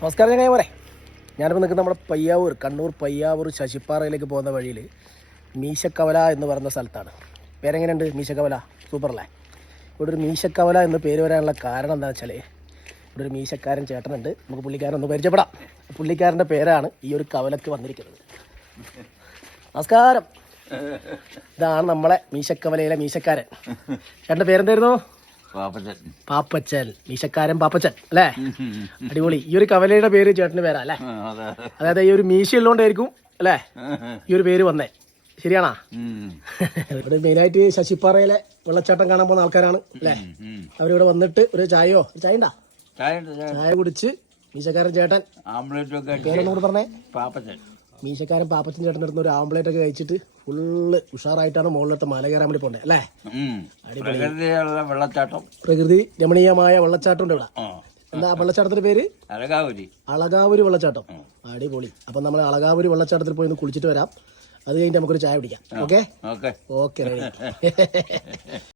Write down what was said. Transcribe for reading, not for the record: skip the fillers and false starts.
നമസ്കാരം ചങ്ങായി പോരെ. ഞാനിപ്പോൾ നിൽക്കുന്ന നമ്മുടെ പയ്യാവൂർ, കണ്ണൂർ പയ്യാവൂർ ശശിപ്പാറയിലേക്ക് പോകുന്ന വഴിയിൽ മീശക്കവല എന്ന് പറയുന്ന സ്ഥലത്താണ്. പേരെങ്ങനെയുണ്ട്? മീശക്കവല സൂപ്പറല്ലേ? ഇവിടെ ഒരു മീശക്കവല എന്ന് പേര് വരാനുള്ള കാരണം എന്താണെന്ന് വെച്ചാൽ ഇവിടെ ഒരു മീശക്കാരൻ ചേട്ടനുണ്ട്. നമുക്ക് പുള്ളിക്കാരൻ ഒന്ന് പരിചയപ്പെടാം. പുള്ളിക്കാരൻ്റെ പേരാണ് ഈ ഒരു കവലക്ക് വന്നിരിക്കുന്നത്. നമസ്കാരം. ഇതാണ് നമ്മളെ മീശക്കവലയിലെ മീശക്കാരൻ. ചേട്ടൻ്റെ പേരെന്തായിരുന്നു? പാപ്പച്ചൻ. മീശക്കാരൻ പാപ്പച്ചൻ അല്ലേ? അടിപൊളി. ഈ ഒരു കവലയുടെ പേര് ചേട്ടന് പേരാ അല്ലേ? അതായത് ഈ ഒരു മീശ ഉള്ളതുകൊണ്ടായിരിക്കും അല്ലേ ഈ ഒരു പേര് വന്നേ. ശരിയാണോ? ഇവിടെ മെയിനായിട്ട് ശശിപ്പാറയിലെ വെള്ളച്ചാട്ടം കാണാൻ പോകുന്ന ആൾക്കാരാണ് അല്ലേ? അവരിവിടെ വന്നിട്ട് ഒരു ചായ ഉണ്ടാ ചായ കുടിച്ച് മീശക്കാരൻ ചേട്ടൻ പേരെന്നോട് പറഞ്ഞേ. പാപ്പച്ചൻ. മീശക്കാരൻ പാപ്പച്ചൻ ചേട്ടൻ എടുക്കുന്ന ഒരു ആംബ്ലേറ്റ് ഒക്കെ കഴിച്ചിട്ട് ഫുള്ള് ഉഷാറായിട്ടാണ് മുകളിലത്തെ മല കയറാൻ വേണ്ടി പോണ്ടേ അല്ലേ? വെള്ളച്ചാട്ടം, പ്രകൃതി രമണീയമായ വെള്ളച്ചാട്ടം ഉണ്ട് ഇവിടെ. എന്താ വെള്ളച്ചാട്ടത്തിന്റെ പേര്? അളകാവൂര് വെള്ളച്ചാട്ടം. അടിപൊളി. അപ്പൊ നമ്മൾ അളകാവൂര് വെള്ളച്ചാട്ടത്തിൽ പോയി ഒന്ന് കുളിച്ചിട്ട് വരാം. അത് കഴിഞ്ഞിട്ട് നമുക്കൊരു ചായ കുടിക്കാം. Okay okay.